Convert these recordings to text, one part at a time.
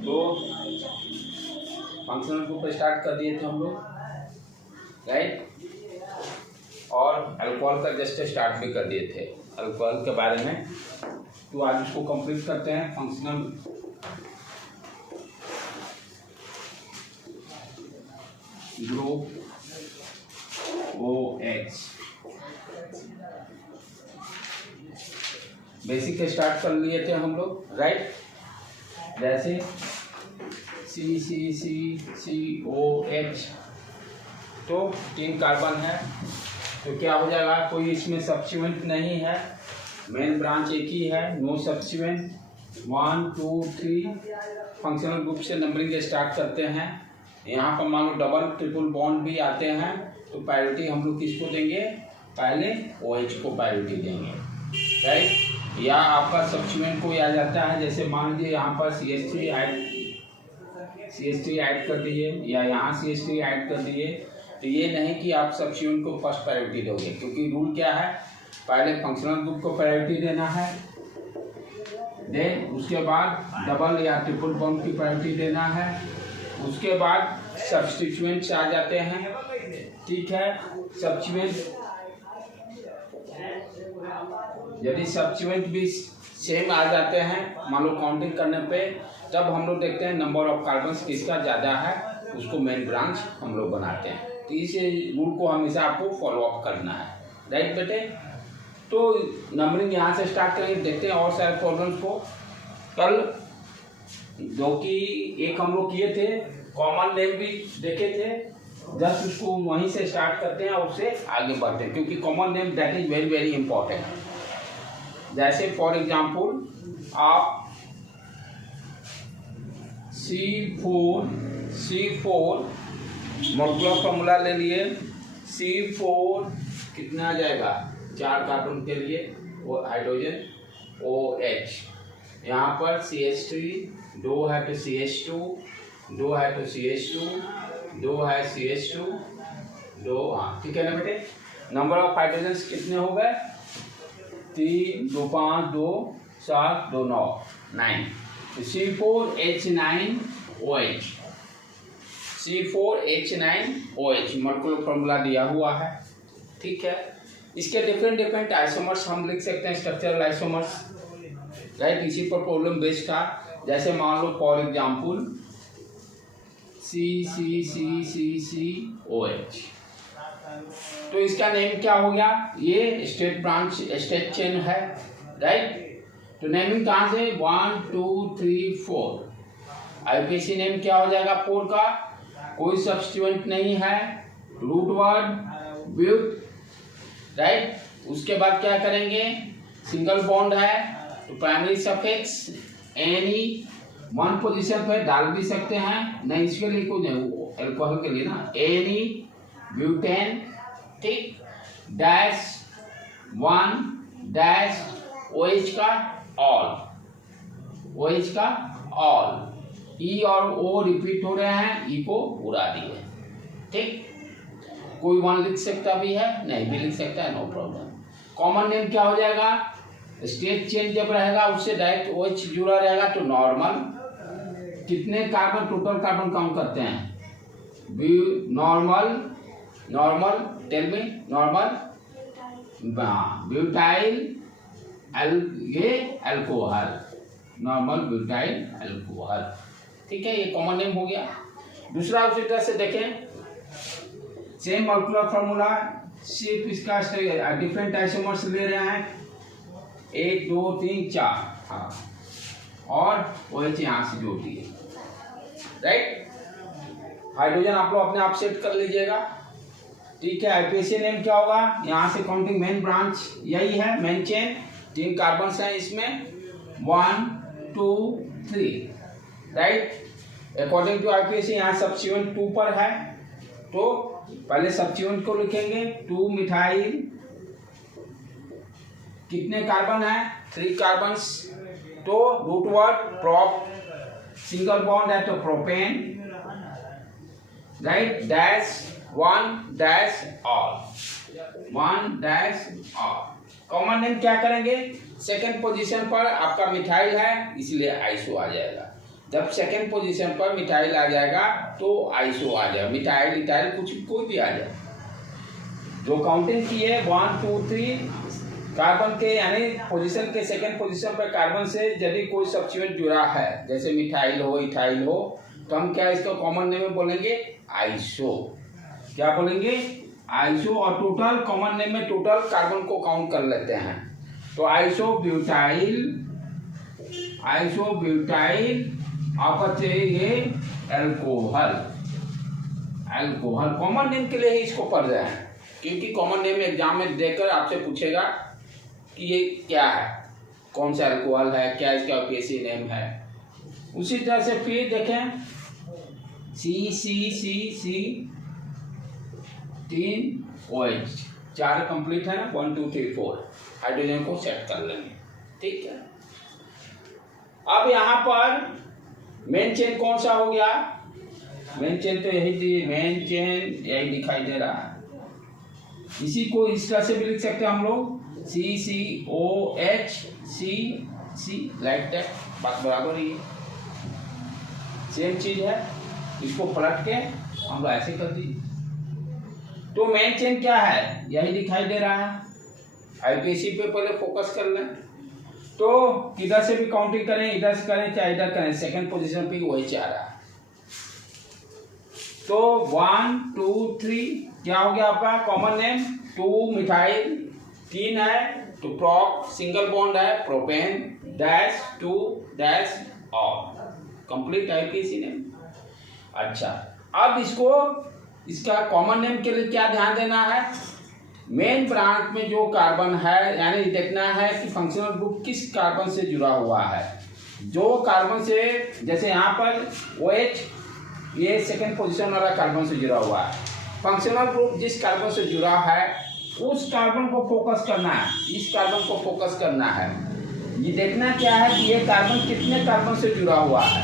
तो functional group start कर दिए थे हम लोग, राइट। और अल्कोहल का जस्ट स्टार्ट भी कर दिए थे अल्कोहल के बारे में। तो आज इसको कंप्लीट करते हैं। Functional group OH basic start कर लिए थे हम लोग, राइट। जैसे COH तो 3 कार्बन है, तो क्या हो जाएगा, कोई इसमें सब्स्टिट्यूएंट नहीं है, मेन ब्रांच एक ही है, नो सब्स्टिट्यूएंट। 1 2 3 फंक्शनल ग्रुप से नंबरिंग स्टार्ट करते हैं। यहाँ पर मान लो डबल ट्रिपल बॉन्ड भी आते हैं, तो प्रायोरिटी हम लोग किसको देंगे, पहले OH को प्रायोरिटी देंगे, राइट। या आपका सब्स्टिट्यूएंट कोई आ जाता है, जैसे मान लीजिए यहाँ पर CH3 ऐड कर दिए, या यहाँ CH3 ऐड कर दिए, तो ये नहीं कि आप सब्स्टिट्यूएंट को फर्स्ट प्रायोरिटी दोगे, क्योंकि रूल क्या है, पहले फंक्शनल ग्रुप को प्रायोरिटी देना है, देन उसके बाद डबल या ट्रिपल बॉन्ड की प्रायोरिटी देना है, उसके बाद सब्स्टिट्यूएंट्स आ जाते हैं, ठीक है। सब्स्टिट्यूएंट यदि सब्स्टिट्यूएंट भी सेम आ जाते हैं, मान लो काउंटिंग करने पे, तब हम लोग देखते हैं नंबर ऑफ कार्बन्स किसका ज़्यादा है, उसको मेन ब्रांच हम लोग बनाते हैं। तो इस रूल को हमेशा आपको फॉलो अप करना है, राइट बेटे। तो नंबरिंग यहाँ से स्टार्ट करेंगे, देखते हैं और सारे प्रॉब्लम्स को। कल जो कि एक हम लोग किए थे, कॉमन नेम भी देखे थे, जस्ट उसको वहीं से स्टार्ट करते हैं और उससे आगे बढ़ते हैं, क्योंकि common name that is very very important. जैसे फॉर एग्जाम्पल आप C4 मॉलिक्यूलर फॉर्मूला ले लिए, C4 कितना आ जाएगा, 4 कार्बन के लिए वो हाइड्रोजन OH, यहाँ पर CH3 2 है तो CH2 2 है तो CH2 2 है CH2 2, हाँ ठीक है ना बेटे। नंबर ऑफ हाइड्रोजन कितने हो गए, 3 2 5 2 7 2 9 9। C4H9OH C4H9OH मॉलिक्यूलर फॉर्मूला दिया हुआ है, ठीक है। इसके डिफरेंट आइसोमर्स हम लिख सकते हैं, स्ट्रक्चरल आइसोमर्स, राइट। इसी पर प्रॉब्लम बेस्ड था। जैसे मान लो फॉर एग्जाम्पल COH, तो इसका नेम क्या हो गया, ये स्टेट ब्रांच स्टेट चेन है, राइट। तो नेमिंग कहाँ से, 1 2 3 4, IUPAC नेम क्या हो जाएगा 4 का, कोई सब्स्टिट्यूएंट नहीं है, रूट वर्ड ब्यूट, राइट। उसके बाद क्या करेंगे, सिंगल बॉन्ड है तो प्राइमरी सफिक्स एनी 1 पोजीशन पे डाल भी सकते हैं, नहीं इसके लिए कोई नहीं, अल्कोहल के लिए ना, एनी ब्यूटेन, ठीक, डैश 1 डैश OH का ऑल, E और O रिपीट हो रहे हैं, E को उड़ा दिए, ठीक। कोई 1 लिख सकता भी है, नहीं भी लिख सकता है, नो प्रॉब्लम। कॉमन नेम क्या हो जाएगा, स्टेट चेन जब रहेगा उससे डायरेक्ट OH जुड़ा रहेगा तो नॉर्मल। कितने कार्बन, टोटल कार्बन काउंट करते हैं, normal tell me, normal butyl ये अल्कोहल, नॉर्मल ब्यूटाइल अल्कोहल, ठीक है। ये कॉमन नेम हो गया। दूसरा उसी तरह से देखें, सेम मॉलिक्यूलर फॉर्मूला, सिर्फ इसका डिफरेंट आइसोमर्स ले रहे हैं, 1 2 3 4, हाँ, और OH यहाँ से जोड़ दिए, राइट। हाइड्रोजन आप लोग अपने आप सेट कर लीजिएगा, ठीक है। IUPAC नेम क्या होगा, यहाँ से काउंटिंग मेन ब्रांच यही है, मेन चेन, 3 कार्बन हैं इसमें, 1 2 3, राइट। अकॉर्डिंग टू IUPAC यहाँ सब्स्टिट्यूएंट 2 पर है, तो पहले सब्स्टिट्यूएंट को लिखेंगे, 2 मिथाइल, कितने कार्बन है, 3 कार्बन, तो root word prop, single bond है तो propane, right, dash 1 dash ol, 1 dash ol. Common name क्या करेंगे, सेकंड पोजीशन पर आपका मिथाइल है इसलिए आइसो आ जाएगा, जब सेकेंड पोजीशन पर मिथाइल आ जाएगा तो आइसो आ जाएगा, मिथाइल इथाइल कुछ कोई भी आ जाए। जो काउंटिंग की है 1 2 3 कार्बन के यानी पोजीशन के सेकेंड पोजीशन पर कार्बन से यदि कोई सब्स्टिट्यूएंट जुड़ा है, जैसे मिथाइल हो इथाइल हो, तो हम क्या इसका कॉमन नेम में बोलेंगे आइसो। क्या बोलेंगे आइसो। और टोटल कॉमन नेम में टोटल कार्बन को काउंट कर लेते हैं। तो आइसोब्यूटाइल आपका चाहिए ये अल्कोहल। कॉमन नेम के लिए ही इसको पढ़ रहे हैं, क्योंकि कॉमन नेम एग्जाम में देकर आपसे पूछेगा कि ये क्या है, कौन सा अल्कोहल है, क्या इसका यूपीएससी नेम है। उसी तरह से फिर देखें C 3 OH 4 कंप्लीट है ना, 1 2 3 4 हाइड्रोजन को सेट कर लेंगे। ठीक है, अब यहाँ पर मेन चेन कौन सा हो गया, मेन चेन तो यही, मेन चेन यही दिखाई दे रहा है। इसी को इस तरह से भी लिख सकते हैं हम लोग CCOH C लाइक दैट, बात बराबर ही है, सेम चीज है। इसको पलट के हम लोग ऐसे कर दीजिए। तो मेन चेन क्या है, यही दिखाई दे रहा है। आईपीसी पे पहले फोकस कर लें। तो किधर से भी काउंटिंग करें, इधर से करें चाहे इधर करें, सेकंड पोजीशन पे वही चाह रहा है। तो 1 2 3 क्या हो गया आपका कॉमन नेम, 2 मिथाइल, 3 है तो प्रोप सिंगल बॉन्ड है प्रोपेन डैश 2 डैश और कंप्लीट आईपीसी नेम। अच्छा, अब इसका कॉमन नेम के लिए क्या ध्यान देना है, मेन ब्रांच में जो कार्बन है यानी देखना है कि फंक्शनल ग्रुप किस कार्बन से जुड़ा हुआ है। जो कार्बन से, जैसे यहाँ पर OH ये सेकंड पोजीशन वाला कार्बन से जुड़ा हुआ है, फंक्शनल ग्रुप जिस कार्बन से जुड़ा है उस कार्बन को फोकस करना है, इस कार्बन को फोकस करना है। ये देखना क्या है कि ये कार्बन कितने कार्बन से जुड़ा हुआ है,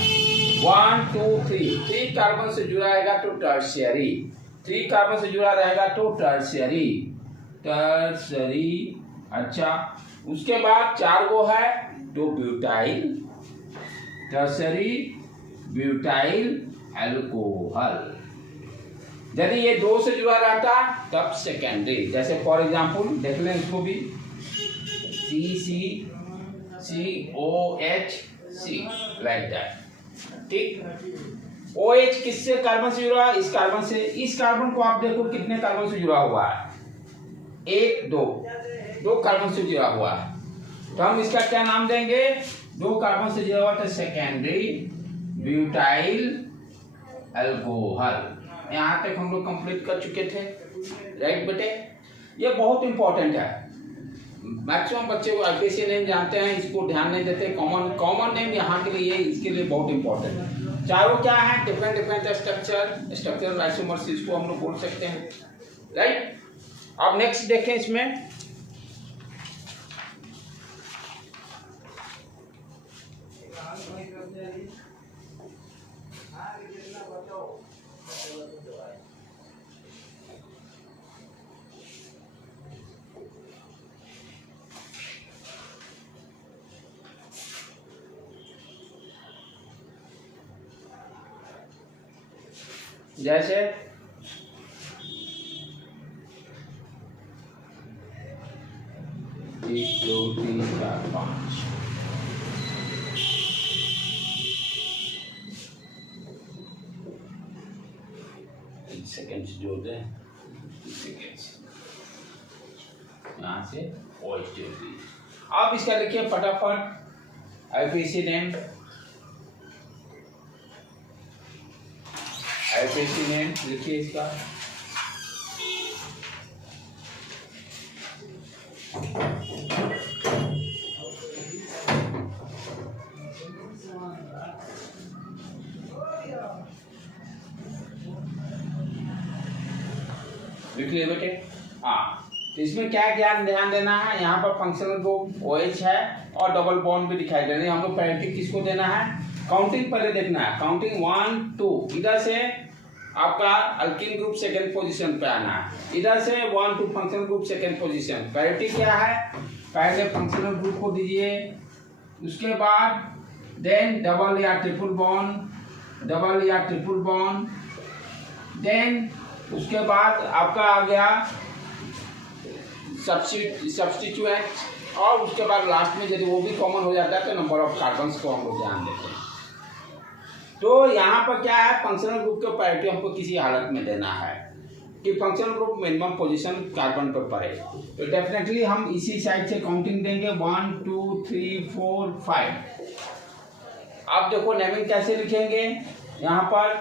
1 2 3 कार्बन से जुड़ा रहेगा तो टर्शियरी, 3 कार्बन से जुड़ा रहेगा तो टर्शियरी। अच्छा, उसके बाद 4 गो है तो ब्यूटाइल, टर्शियरी ब्यूटाइल अल्कोहल। यदि ये 2 से जुड़ा रहता तब सेकेंडरी, जैसे फॉर एग्जांपल देख लें इसको भी COH लाइक दैट। ठीक, OH किससे कार्बन से जुड़ा है, इस कार्बन से। इस कार्बन को आप देखो कितने कार्बन से जुड़ा हुआ है, 1 2 कार्बन से जुड़ा हुआ है। तो हम इसका क्या नाम देंगे, 2 कार्बन से जुड़ा हुआ तो सेकेंडरी ब्यूटाइल अल्कोहल। यहाँ तक हम लोग कंप्लीट कर चुके थे, राइट बेटे। ये बहुत इंपॉर्टेंट है, मैक्सिमम बच्चे को आईपीसी नेम जानते हैं, इसको ध्यान नहीं देते। कॉमन नेम यहाँ के लिए, इसके लिए बहुत इंपॉर्टेंट है। चारों क्या है, डिफरेंट स्ट्रक्चर आइसोमर्स, इसको हम लोग बोल सकते हैं, राइट। अब नेक्स्ट देखें इसमें जैसे 1 2 3 4 5 सेकेंड जोड़ दें, यहाँ से OH जोड़ दीजिए। आप इसका लिखिए फटाफट आईपीसी नेम, आईपीसी नेम लिखिए इसका। लिख लिए बेटे। हाँ, तो इसमें क्या ध्यान देना है, यहाँ पर फंक्शनल ग्रुप OH है और डबल बॉन्ड भी दिखाई दे रहे हैं। हम लोग प्रायोरिटी किसको देना है, काउंटिंग पहले देखना है, काउंटिंग 1 2, इधर से आपका अल्कीन ग्रुप सेकंड पोजीशन पे आना है, इधर से 1 2 functional group second position. Priority क्या है, पहले फंक्शनल ग्रुप को दीजिए, उसके बाद देन डबल या ट्रिपल बॉन्ड, देन उसके बाद आपका आ गया सब्स्टिट्यूएंट, और उसके बाद लास्ट में यदि वो भी कॉमन हो जाता है तो नंबर ऑफ कार्बन्स को हम लोग ध्यान देते हैं। तो यहाँ पर क्या है, फंक्शनल ग्रुप के प्रायोरिटी हमको किसी हालत में देना है कि functional group minimum position carbon पर पड़े, तो डेफिनेटली हम इसी साइड से काउंटिंग देंगे 1 2 3 4 5। अब देखो नेमिंग कैसे लिखेंगे, यहाँ पर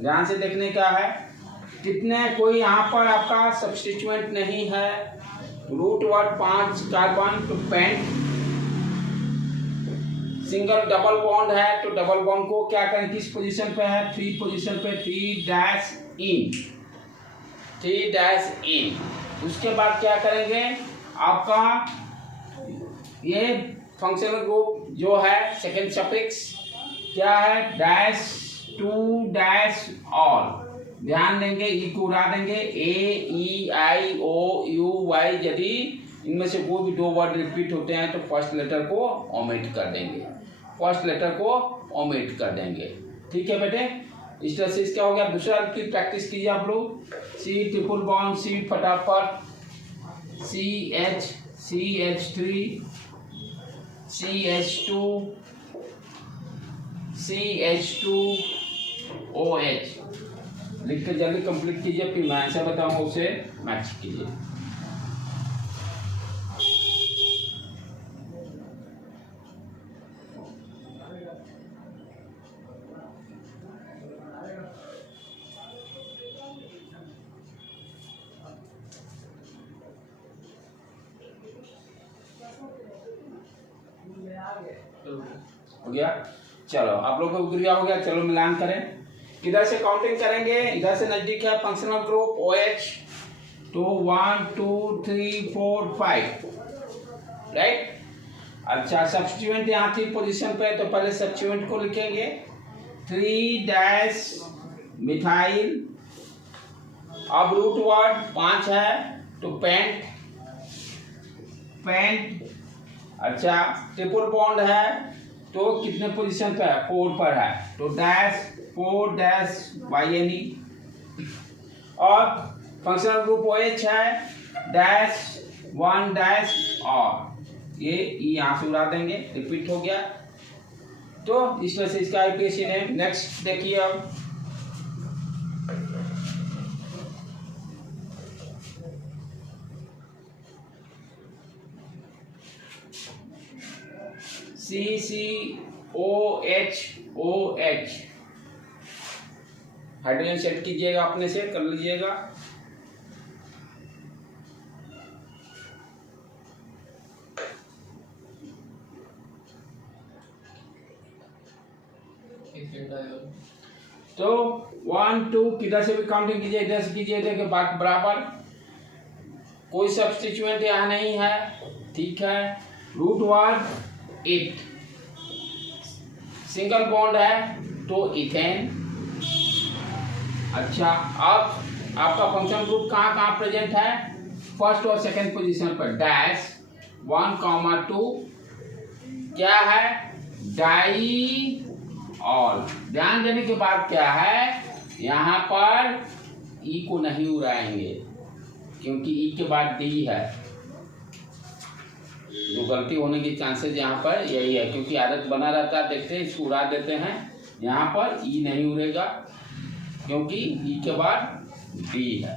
ध्यान से देखने का है, कितने कोई यहाँ पर आपका सब्स्टिट्यूएंट नहीं है, रूट वर्ड 5 कार्बन, तो पेंट सिंगल डबल बॉन्ड है, तो डबल बॉन्ड को क्या करें, किस पोजीशन पे है, 3 पोजीशन पे, 3 डैश इन। उसके बाद क्या करेंगे, आपका ये फंक्शनल ग्रुप जो है सेकेंड सफिक्स क्या है, डैश 2 डैश ऑल, ध्यान देंगे ई को उड़ा देंगे, ए ई आई ओ यू वाई, यदि इनमें से कोई भी 2 वर्ड रिपीट होते हैं तो फर्स्ट लेटर को ओमिट कर देंगे, ठीक है बेटे। इस तरह से इसका हो गया। दूसरा की प्रैक्टिस कीजिए आप लोग, सी ट्रिपल बॉन्ड, सी फटाफट, CH3 CH2OH लिख के जल्दी कंप्लीट कीजिए, फिर मैं आंसर बताऊंगा, उसे मैच कीजिए। हो गया, चलो आप लोग को क्लियर हो गया। चलो मिलान करें, किधर से काउंटिंग करेंगे, इधर से नजदीक है फंक्शनल ग्रुप OH, तो 1 2 3 4 5, राइट। अच्छा सब्स्टिट्यूएंट यहाँ 3 पोजीशन पे है, तो पहले सब्स्टिट्यूएंट को लिखेंगे, 3 डैश मिथाइल, अब रूट वर्ड 5 है, तो पेंट। अच्छा ट्रिपल बॉन्ड है, तो कितने पोजीशन पे है, 4 पर है, तो डैश 4 डैश YNE, और फंक्शनल ग्रुप OH है, डैश 1 डैश, और ये यहाँ से उड़ा देंगे, रिपीट हो गया। तो इस तरह से इसका IUPAC है। नेक्स्ट देखिए अब, CCOHOH, हाइड्रोजन सेट कीजिएगा, अपने से कर लीजिएगा। तो 1 2 किधर से भी काउंटिंग कीजिए, इधर से कीजिए, देखिए बात बराबर, कोई सब्स्टिट्यूएंट यहाँ नहीं है, ठीक है। रूट वर्ड 8, सिंगल बॉन्ड है, तो इथेन। अच्छा अब आपका फंक्शन ग्रुप कहाँ प्रेजेंट है, फर्स्ट और सेकंड पोजीशन पर, डैश 1 2 क्या है, डाई ऑल। ध्यान देने के बाद क्या है, यहाँ पर ई को नहीं उड़ाएंगे क्योंकि ई के बाद डी है, जो गलती होने की चांसेस यहाँ पर यही है, क्योंकि आदत बना रहता है, देखते हैं इसको उड़ा देते हैं, यहाँ पर ई नहीं उड़ेगा क्योंकि ई के बाद डी है,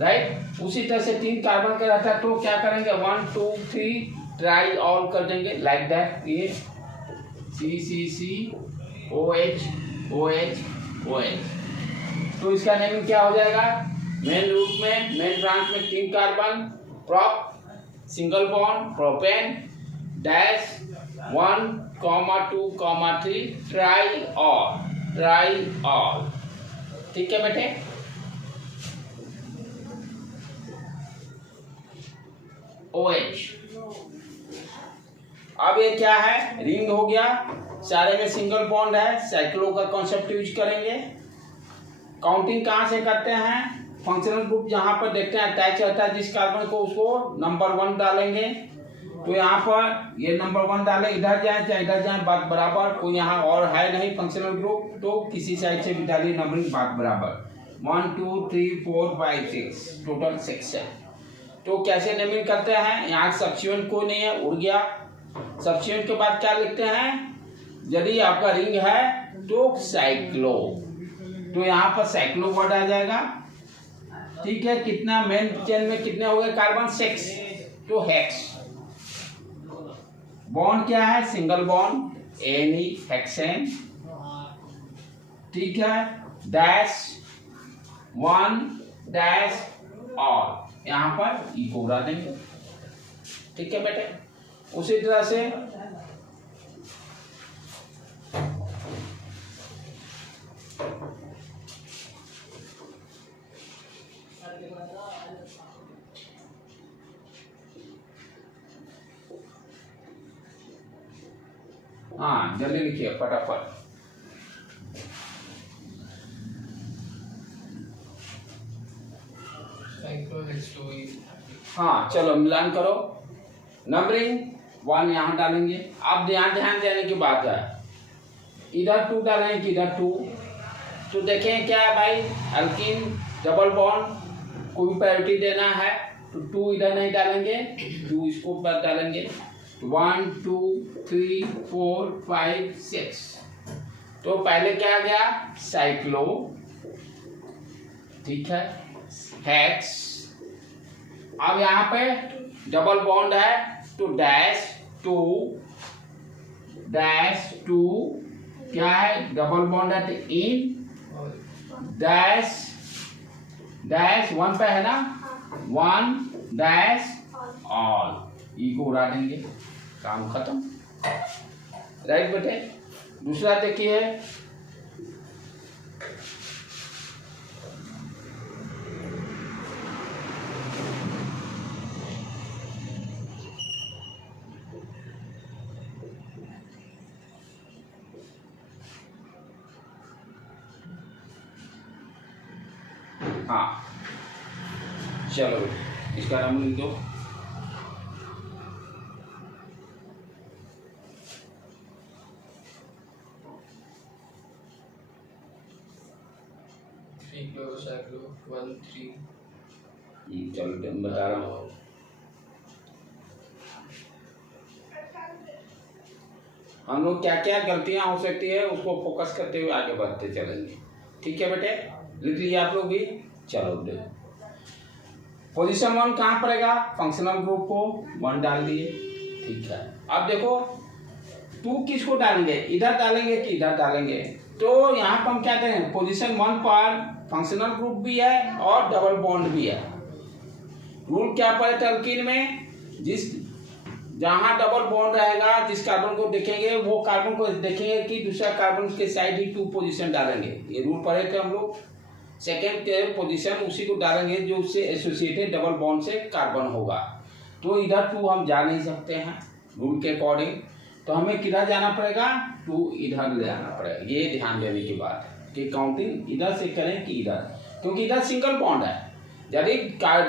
राइट। उसी तरह से 3 कार्बन का रहता है, तो क्या करेंगे, 1 2 3 ट्राई ऑल कर देंगे, लाइक दैट। ये CCOH, तो इसका नेम क्या हो जाएगा, मेन रूट में, मेन ब्रांच में 3 carbon, prop single bond, propane, dash 1 2 3 try all, ठीक है बेटे। OH, अब ये क्या है, रिंग हो गया, सारे में सिंगल बॉन्ड है, साइक्लो का कॉन्सेप्ट यूज करेंगे। काउंटिंग कहाँ से करते हैं, फंक्शनल ग्रुप जहां पर देखते हैं अटैच रहता है जिस कार्बन को, उसको नंबर 1 डालेंगे, तो यहाँ पर ये नंबर 1 डाले, इधर जाए चाहे इधर जाए बात बराबर, कोई यहाँ और है नहीं फंक्शनल ग्रुप, तो किसी साइड से भी डालिए नंबरिंग बात बराबर। 1 2 3 4 5 6 टोटल 6 है। तो कैसे नेमिंग करते हैं, यहाँ सब्स्टिट्यूएंट कोई नहीं है, उड़ गया। सब्स्टिट्यूएंट के बाद क्या लिखते हैं, यदि आपका रिंग है तो साइक्लो, तो यहाँ पर साइक्लो वर्ड आ जाएगा। ठीक है, कितना मेन चेन में कितने हो गए कार्बन, 6, तो हेक्स। बॉन्ड क्या है, सिंगल बॉन्ड, एनी हेक्सेन। ठीक है, डैश 1 डैश और यहाँ पर ई को उड़ा देंगे। ठीक है बेटे, उसी तरह से हाँ जल्दी लिखिए फटाफट। हाँ चलो मिलान करो। नंबरिंग 1 यहाँ डालेंगे। अब ध्यान देने की बात है, इधर 2 डालेंगे कि इधर 2, तो देखें क्या है भाई, अल्कीन डबल बॉन्ड को भी प्रायोरिटी देना है, तो 2 इधर नहीं डालेंगे, 2 इसको पर डालेंगे। 1 2 3 4 5 6, तो पहले क्या आ गया, साइक्लो, ठीक है, हेक्स। अब यहाँ पे डबल बॉन्ड है तो डैश 2 क्या है, डबल बॉन्ड है तो इन डैश 1 पे है ना, 1 डैश ऑल, ई को उड़ा देंगे, काम खत्म। राइट बेटे। दूसरा देखिए, हाँ चलो बेटे इसका नाम लिख दो। चलो बता रहा हूँ। हम लोग क्या क्या गलतियां हो सकती है उसको फोकस करते हुए आगे बढ़ते चलेंगे। ठीक है बेटे, लिख लीजिए आप लोग भी। चलो देखो, पोजीशन 1 कहाँ पड़ेगा, फंक्शनल ग्रुप को 1 डाल दिए। ठीक है, अब देखो 2 किसको डालेंगे, इधर डालेंगे कि इधर डालेंगे, तो यहाँ पर हम क्या करें, पोजीशन 1 पर फंक्शनल ग्रुप भी है और डबल बॉन्ड भी है। रूल क्या पड़े अल्कीन में, जहां डबल बॉन्ड रहेगा, जिस कार्बन को देखेंगे वो कार्बन को देखेंगे कि दूसरा कार्बन के साइड ही 2 पोजीशन डालेंगे। ये रूल पढ़े थे हम लोग। सेकेंड पोजीशन उसी को डालेंगे जो उससे एसोसिएटेड डबल बॉन्ड से कार्बन होगा। तो इधर 2 हम जा नहीं सकते हैं रूल के अकॉर्डिंग, तो हमें किधर जाना पड़ेगा, 2 इधर ले जाना पड़ेगा। ये ध्यान देने की बात है कि काउंटिंग इधर से करें कि इधर, क्योंकि इधर सिंगल बॉन्ड है। यदि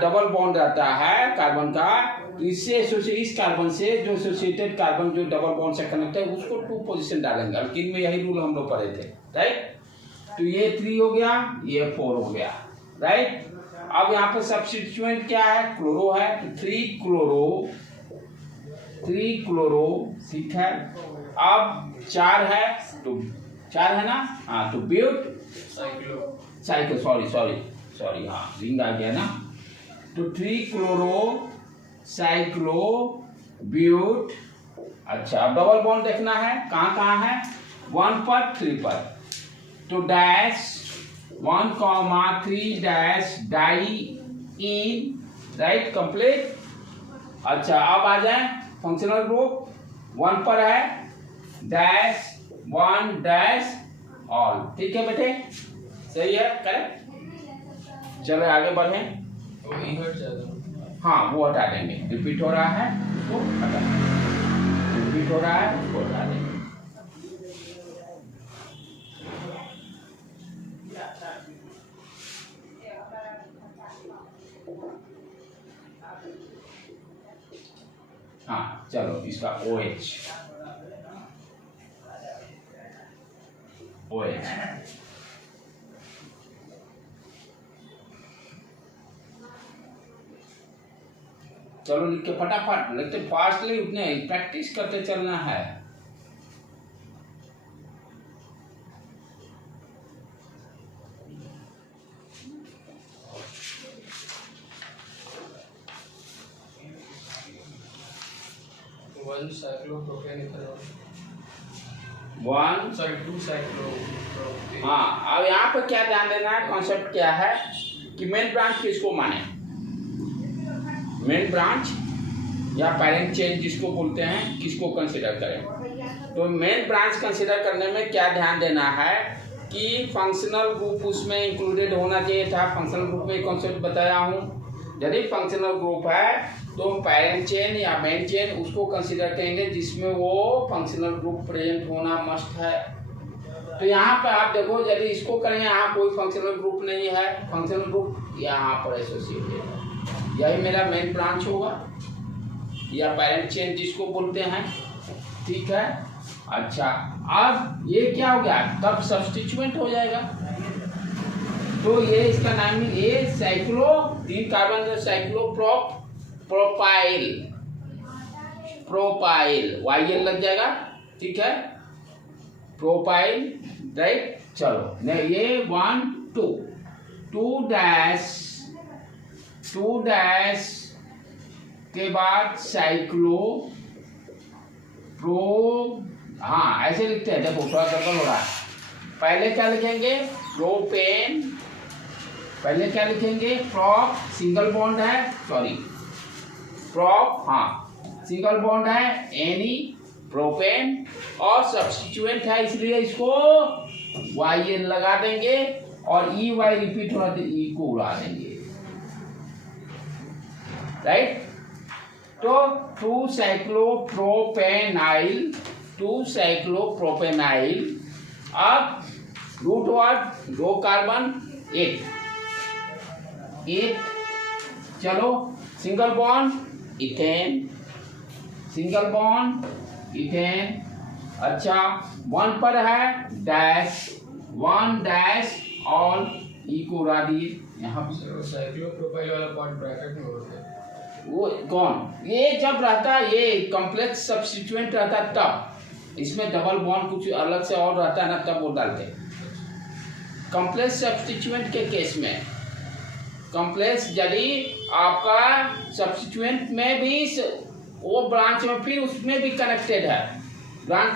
डबल बॉन्ड रहता है कार्बन का, तो इससे इस कार्बन से जो एसोसिएटेड कार्बन जो डबल बॉन्ड से कनेक्ट है उसको 2 पोजीशन डालेंगे। अल्कीन में यही रूल हम लोग पढ़े थे। राइट, तो ये 3 हो गया, ये 4 हो गया। राइट, अब यहाँ पर सब्स्टिट्यूएंट क्या है, क्लोरो है, तो 3 क्लोरो। ठीक है, अब 4 है, तो 4 है ना, हाँ, तो ब्यूट साइक्लो सॉरी हाँ रिंग आ गया ना, तो 3 क्लोरो साइक्लो ब्यूट। अच्छा, अब डबल बॉन्ड देखना है, कहाँ है, 1 पर 3 पर, तो dash 1,3 dash diene. Right, complete. अच्छा, अब आ जाए फंक्शनल ग्रुप 1 पर है, डैश 1 डैश ऑल। ठीक है बेटे, सही है, करेक्ट। चलो आगे बढ़े। हाँ वो हटा देंगे, रिपीट हो रहा है तो हटा देंगे, रिपीट हो रहा है वो हटा देंगे। हाँ चलो इसका OH चलो लिख के फटाफट लिखते फास्टली, उतने प्रैक्टिस करते चलना है। One cyclopropane ethanol, one sorry 2 cyclopropane. हाँ, अब यहाँ पर क्या ध्यान देना है, कॉन्सेप्ट क्या है कि मेन ब्रांच किसको माने, मेन ब्रांच या पेरेंट चेन जिसको बोलते हैं, किसको कंसिडर करें। तो मेन ब्रांच कंसिडर करने में क्या ध्यान देना है कि फंक्शनल ग्रुप उसमें इंक्लूडेड होना चाहिए था। फंक्शनल ग्रुप में कॉन्सेप्ट बताया हूँ, यदि फंक्शनल ग्रुप है तो पेरेंट चेन या मेन चेन उसको कंसिडर करेंगे जिसमें वो फंक्शनल ग्रुप प्रेजेंट होना मस्ट है। तो यहाँ पर आप देखो, यदि इसको करेंगे, यहाँ कोई फंक्शनल ग्रुप नहीं है, फंक्शनल ग्रुप यहाँ पर एसोसिएटेड है, यही मेरा मेन ब्रांच होगा या पेरेंट चेन जिसको बोलते हैं, ठीक है। अच्छा, अब ये क्या हो गया, तब सब्स्टिट्यूएंट हो जाएगा। तो ये इसका नाम है, ये cyclo 3 carbon cyclo propyl YL लग जाएगा, ठीक है, प्रोपाइल, राइट। चलो नहीं, ये 1 2 डैश के बाद साइक्लो प्रो, हाँ ऐसे लिखते हैं, देखो थोड़ा गड़बड़ हो रहा है। पहले क्या लिखेंगे, प्रोपेन, पहले क्या लिखेंगे, प्रोप, सिंगल बॉन्ड है, सॉरी प्रोप, हाँ सिंगल बॉन्ड है, एनी प्रोपेन, और सब्स्टिट्यूएंट है इसलिए इसको YL लगा देंगे और EY रिपीट होना तो E को उड़ा देंगे, राइट। तो 2 साइक्लोप्रोपेनाइल, अब रूट वर्ड 2 कार्बन 8, चलो सिंगल बॉन्ड इथेन, अच्छा 1 पर है डैश, 1 डैश और E को उड़ा दिए यहाँ पर। साइक्लोप्रोपाइल वाला पार्ट ब्रैकेट में होता है, वो कौन, ये जब रहता है, ये कॉम्प्लेक्स सब्स्टिट्यूएंट रहता है तब, इसमें डबल बॉन्ड कुछ अलग से और रहता है ना, तब वो डालते हैं। कॉम्प्लेक्स सब्स्टिट्यूएंट के केस में, कॉम्प्लेक्स यदि आपका सब्स्टिट्यूएंट में भी वो ब्रांच में फिर उसमें भी कनेक्टेड है, ब्रांच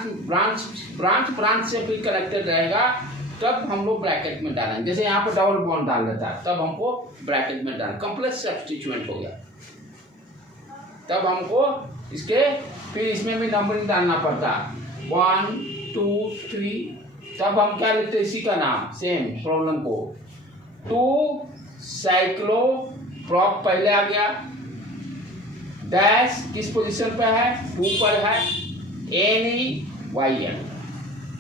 से फिर कनेक्टेड रहेगा, तब हम लोग ब्रैकेट में डालेंगे। जैसे यहाँ पर डबल बॉन्ड डाल देता है, तब हमको ब्रैकेट में डालना, कॉम्प्लेक्स सब्स्टिट्यूएंट हो गया, तब हमको इसके फिर इसमें भी नंबरिंग डालना पड़ता, 1 2 3, तब हम क्या लिखते हैं, इसी का नाम सेम प्रॉब्लम को 2 साइक्लोप्रोप पहले आ गया, डैश किस पोजीशन पे है, 2 पर है, NEYL,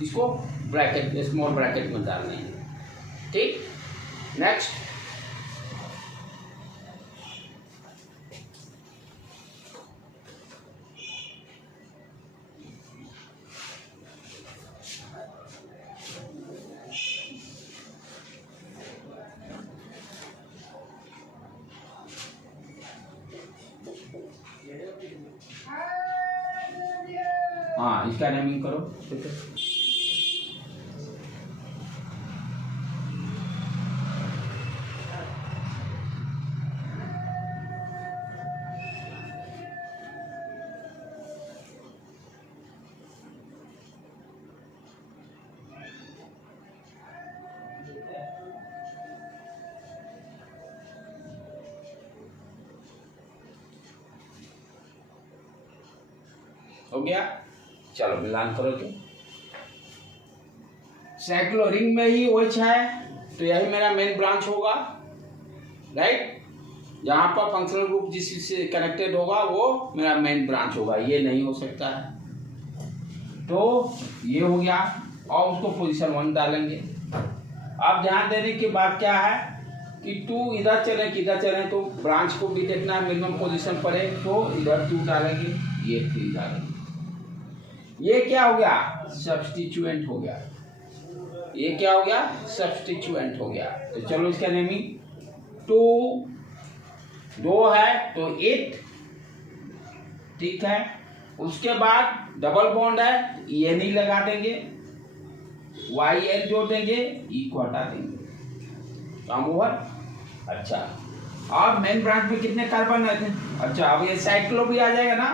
इसको ब्रैकेट स्मॉल ब्रैकेट में डालने हैं, ठीक। नेक्स्ट, हाँ इसका नेमिंग करो, हो गया। चलो मिलान करो, तो साइक्लो रिंग में ही OH है, तो यही मेरा मेन ब्रांच होगा, राइट। यहाँ पर फंक्शनल ग्रुप जिससे कनेक्टेड होगा वो मेरा मेन ब्रांच होगा, ये नहीं हो सकता है। तो ये हो गया, और उसको पोजीशन 1 डालेंगे। अब ध्यान देने की बात क्या है कि 2 इधर चले किधर चले, तो ब्रांच को भी देखना है, मिनिमम पोजीशन पर है, तो इधर 2 डालेंगे। ये 3 डालेंगे। ये क्या हो गया? सब्स्टिट्यूएंट हो गया। ये क्या हो गया? सब्स्टिट्यूएंट हो गया। तो चलो इसका नेमिंग, 2 है तो 8, ठीक है। उसके बाद डबल बॉन्ड है, ये नहीं लगा देंगे, YL जोड़ देंगे, E को हटा देंगे, काम ओवर। अच्छा, अब मेन ब्रांच में कितने कार्बन रहते हैं? अच्छा, अब ये साइक्लो भी आ जाएगा ना,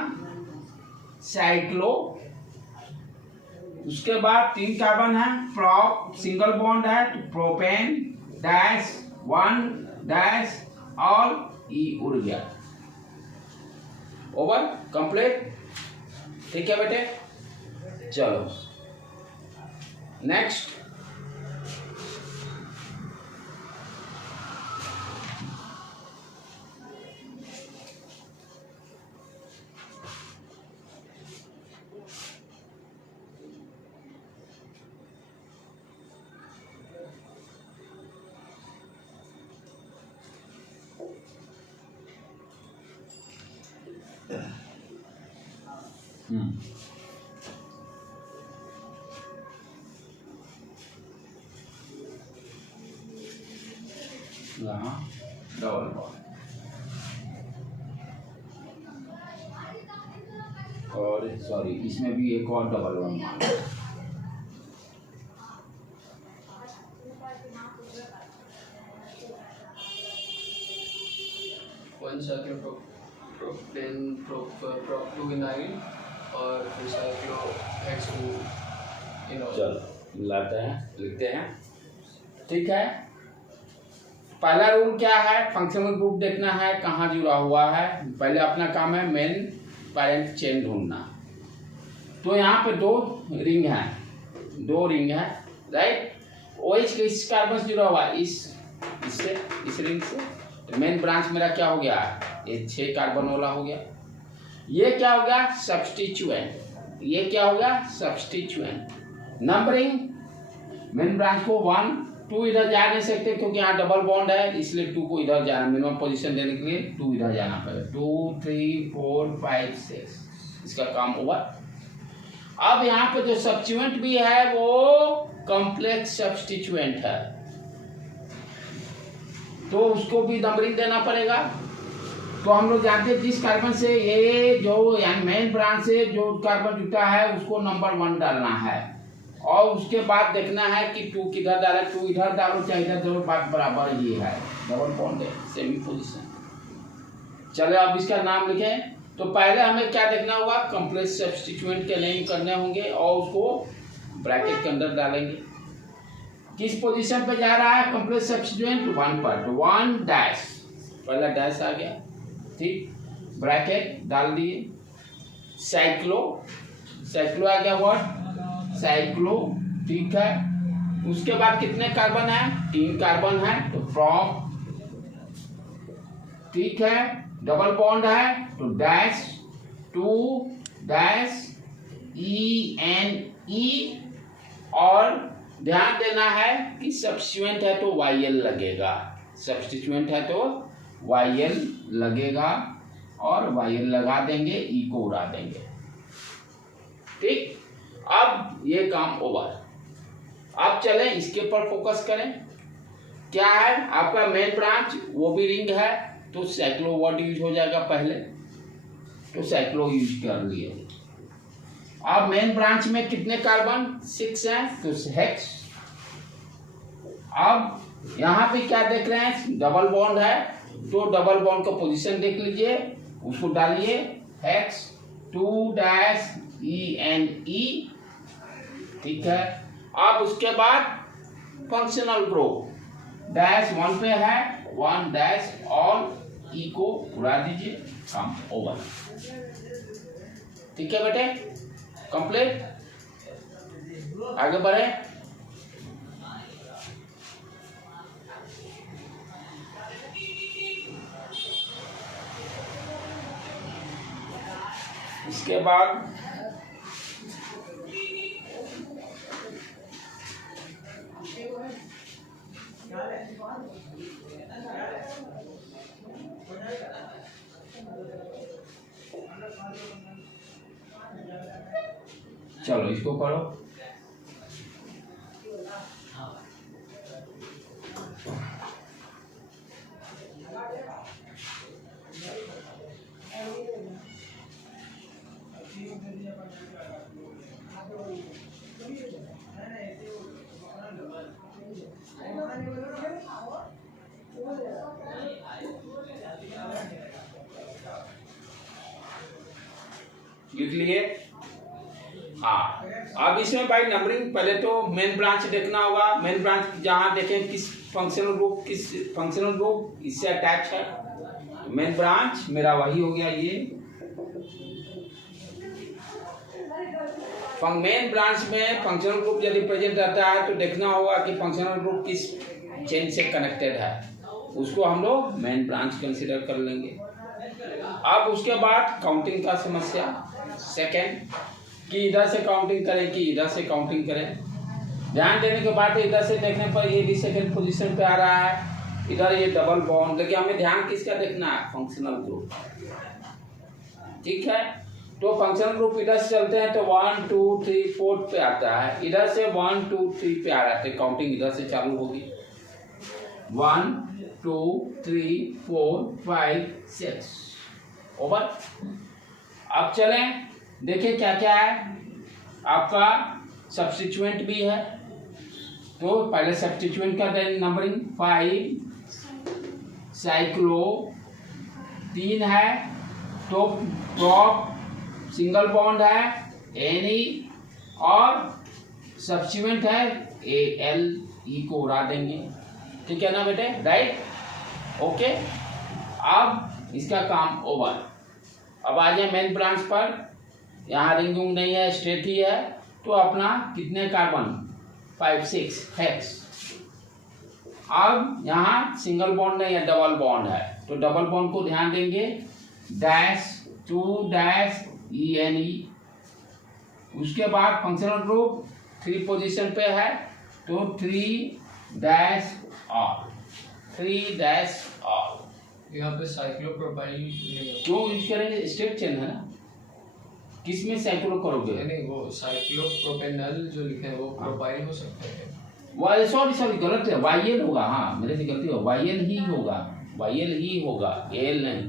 साइक्लो। उसके बाद 3 कार्बन है, प्रोप सिंगल बॉन्ड है तो प्रोपेन डैश 1 डैश और E उड़ गया, ओवर, कंप्लीट। ठीक है बेटे, चलो नेक्स्ट। यहाँ डबल बॉन्ड और सॉरी इसमें भी एक और डबल बॉन्ड। 1 साइक्लोप्रोपेन प्रोप2विनाइल और फिर साइक्लोहेक्सोइनोल। चलो लाते हैं, लिखते हैं, ठीक है। पहला रूल क्या है? फंक्शनल ग्रुप देखना है कहाँ जुड़ा हुआ है। पहले अपना काम है मेन पेरेंट चेन ढूंढना। तो यहाँ पे 2 रिंग है, राइट। OH किस कार्बन से जुड़ा हुआ है? इससे, इस रिंग से। तो मेन ब्रांच मेरा क्या हो गया? ये 6 कार्बन वाला हो गया। ये क्या हो गया? सब्स्टिट्यूएंट। ये क्या हो गया? सब्स्टिट्यूएंट। नंबरिंग मेन ब्रांच को 1 2 इधर जा नहीं सकते क्योंकि यहाँ डबल बॉन्ड है, इसलिए 2 को इधर जाना, मिनिमम पोजीशन देने के लिए 2 इधर जाना पड़ेगा। 2 3 4 5 6, इसका काम ओवर। अब यहाँ पे जो सब्स्टिट्यूएंट भी है वो कॉम्प्लेक्स सब्स्टिट्यूएंट है, तो उसको भी नंबरिंग देना पड़ेगा। तो हम लोग जानते हैं जिस कार्बन से ये जो मेन ब्रांच से जो कार्बन जुटा है उसको नंबर 1 डालना है, और उसके बाद देखना है कि 2 किधर डाले, 2 इधर डालो चाहे इधर डालो, बात बराबर ही है, डबल बॉन्ड है, सेमी पोजीशन। चलो अब इसका नाम लिखें। तो पहले हमें क्या देखना होगा? कॉम्प्लेक्स सब्स्टिट्यूएंट के नेम करने होंगे और उसको ब्रैकेट के अंदर डालेंगे। किस पोजीशन पे जा रहा है कॉम्प्लेक्स सब्स्टिट्यूएंट? 1 पर, तो 1 डैश, पहला डैश आ गया, ठीक, ब्रैकेट डाल दिए। साइक्लो आ गया, व्हाट? साइक्लो, ठीक है। उसके बाद कितने कार्बन है? 3 कार्बन है तो प्रोप, ठीक है। डबल बॉन्ड है तो डैश 2 डैश E और ध्यान देना है कि सब्स्टिट्यूएंट है तो YL लगेगा, सब्स्टिट्यूएंट है तो YL लगेगा और YL लगा देंगे, E को उड़ा देंगे, ठीक। अब ये काम ओवर। अब चलें इसके पर फोकस करें। क्या है आपका मेन ब्रांच? वो भी रिंग है तो साइक्लो वर्ड यूज हो जाएगा पहले, तो साइक्लो यूज कर लिए। अब मेन ब्रांच में कितने कार्बन? 6 हैं तो हेक्स। अब यहाँ पे क्या देख रहे हैं? डबल बॉन्ड है तो डबल बॉन्ड का पोजीशन देख लीजिए, उसको डालिए हेक्स 2 डैश E, ठीक है। अब उसके बाद फंक्शनल ग्रुप डैश 1 पे है, 1 डैश और E को उड़ा दीजिए, काम ओवर, ठीक है बेटे, कंप्लीट। आगे बढ़े। इसके बाद चलो इसको पढ़ो। लिख लिए? हाँ, अब इसमें भाई नंबरिंग पहले तो मेन ब्रांच देखना होगा। मेन ब्रांच जहाँ देखें किस फंक्शनल ग्रुप इससे अटैच है। मेन ब्रांच मेरा वही हो गया ये। मेन ब्रांच में फंक्शनल ग्रुप यदि प्रेजेंट रहता है तो देखना होगा कि फंक्शनल ग्रुप किस चेन से कनेक्टेड है, उसको हम लोग मेन ब्रांच कंसीडर कर लेंगे। अब उसके बाद काउंटिंग का समस्या सेकेंड, कि इधर से काउंटिंग करें कि इधर से काउंटिंग करें। ध्यान देने के बाद इधर से देखने पर ये भी सेकेंड पोजीशन पे आ रहा है, इधर ये डबल बॉन्ड, लेकिन हमें ध्यान किसका देखना है? Functional group. ठीक है, तो फंक्शनल ग्रुप इधर से चलते हैं तो 1 2 3 4 पे आता है, इधर से 1 2 3 पे आ रहा है तो काउंटिंग इधर से चालू होगी। 1 2 3 4 5 6 ओवर। अब चलें देखिए क्या क्या है। आपका सब्स्टिट्यूएंट भी है, तो पहले सब्स्टिट्यूएंट का नंबरिंग 5 साइक्लो 3 है, तो प्रॉप सिंगल बॉन्ड है एनी और सब्स्टिट्यूएंट है ALE को उड़ा देंगे। ठीक है ना बेटे? Right, okay. अब इसका काम ओवर। अब आ जाए मेन ब्रांच पर। यहाँ रिंग नहीं है, स्ट्रेट ही है, तो अपना कितने कार्बन 5 6 हेक्स। अब यहाँ सिंगल बॉन्ड नहीं है, डबल बॉन्ड है, तो डबल बॉन्ड को ध्यान देंगे डैश 2 डैश ENE। उसके बाद फंक्शनल ग्रुप 3 पोजीशन पे है, तो 3 डैश R 3 डैश R। यहाँ पे साइक्लोप्रोपाइल नहीं है। क्यों यूज करेंगे? स्टेट चेन है ना, किस में साइक्लो करोगे? नहीं, वो साइक्लोप्रोपेनल जो लिखे हैं वो प्रोपाइल हो सकते हैं। वाई सॉरी गलत है, YL होगा। हाँ मेरे से गलती हो, YL ही होगा, YL ही होगा, AL नहीं।